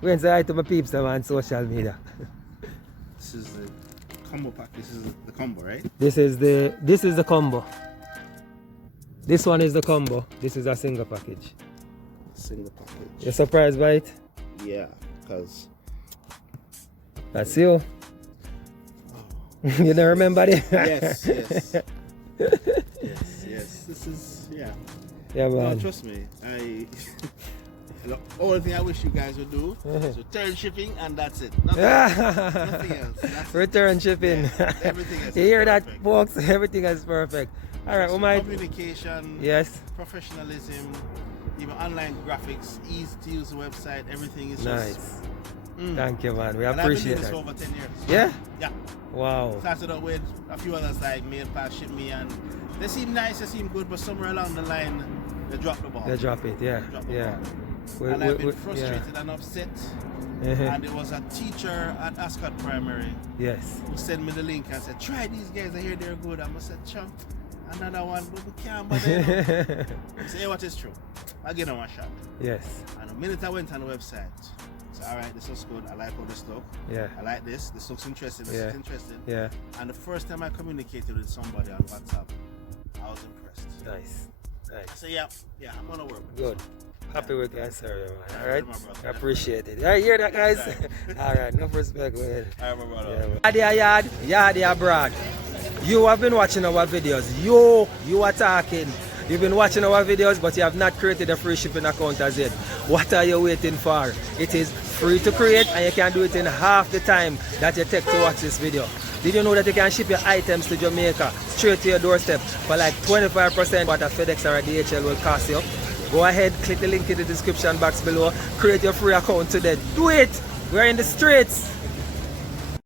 We're inside to my peeps them on social media. This is the combo pack. This is the combo, right? This is the combo. This one is the combo. This is a single package. Single package. You're surprised by it? Yeah, because That's you. You don't remember it? yes. This is Yeah, No, man. trust me. The only thing I wish you guys would do is return shipping, and that's it. Nothing else. That's Return shipping. Yeah, everything else. You hear that, perfect. folks? Everything is perfect. All right, we might. Communication. Yes. Professionalism. Even online graphics, easy to use the website. Everything is Nice. just. Thank you, man. We And appreciate I've been that. doing this for over 10 years. Yeah? Yeah. Wow. Started out with a few others like Mailpac, Shipme, and they seem nice, they seem good, but somewhere along the line, they drop the ball. They drop it, yeah. Drop the Yeah. ball. And I've been frustrated and upset. Yeah. And there was a teacher at Ascot Primary Yes. who sent me the link and said, try these guys, I hear they're good. I must say, chump, another one, but we can't bother, you know. I say, what is true? I give them a shot. Yes. And the minute I went on the website, I said, all right, this looks good. I like all this stuff. Yeah. I like this. This looks interesting. This is interesting. Yeah. And the first time I communicated with somebody on WhatsApp, I was impressed. Nice. So yeah, I'm gonna work with Good. Happy with guys, sir, man. All right. My brother. Appreciate it. Yeah, you hear that, guys? All right. Enough respect, man. All right, my brother. Yard abroad. You have been watching our videos. You are talking. You've been watching our videos, but you have not created a free shipping account as yet. What are you waiting for? It is free to create, and you can do it in half the time that you take to watch this video. Did you know that you can ship your items to Jamaica straight to your doorstep for like 25% what a FedEx or a DHL will cost you? Go ahead, click the link in the description box below, create your free account today. Do it! We're in the streets.